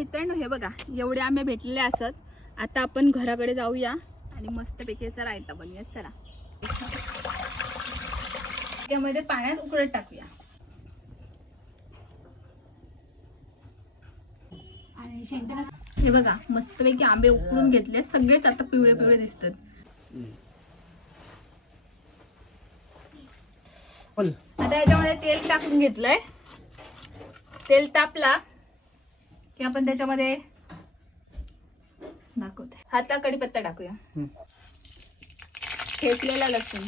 मित्रांनो हे बघा एवढे आंबे भेटलेले असत. आता आपण घराकडे जाऊया आणि मस्त पैकीचा रायता बनवूया. चला त्यामध्ये पाण्यात उकळत टाकूया आणि शेंगदाणा. हे बघा मस्तपैकी आंबे उकळून घेतले सगळेच. आता पिवळे पिवळे दिसतात. आता याच्यामध्ये तेल टाकून घेतलंय. तेल तापला की आपण त्याच्यामध्ये दाखवते आता कढीपत्ता टाकूया. ठेचलेला लसूण.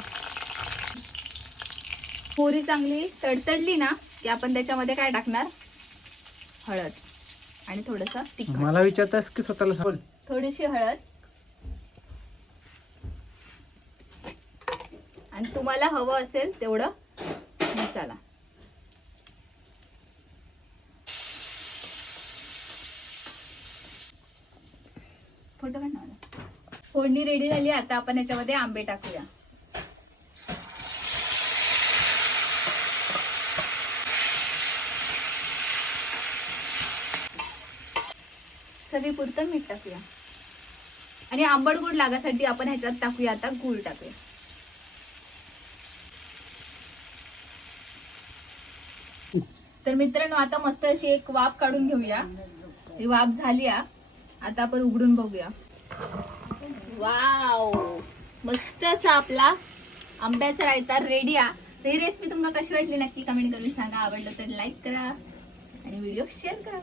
मोहरी चांगली तडतडली ना की आपण त्याच्यामध्ये काय टाकणार, हळद आणि थोडस तिखट. मला विचारतास की स्वतःला सांग. थोडीशी हळद आणि तुम्हाला हवं असेल तेवढं मसाला. फोटो काढ ना. फोडणी रेडी झाली. आता आपण याच्यामध्ये आंबे टाकूया. चवीपुरतं मीठ टाकूया आणि आंबट गोड लागासाठी आपण ह्याच्यात टाकूया आता गूळ टाकूया. तर मित्रांनो आता मस्त अशी एक वाफ काढून घेऊया. ही वाफ झाली. आता आपण उघडून बघूया. वाव मस्त असा आपला आंब्याचा रायता रेडी आहे. ही रेसिपी तुम्हाला कशी वाटली नक्की कमेंट करून सांगा. आवडलं तर लाईक करा आणि व्हिडिओ शेअर करा.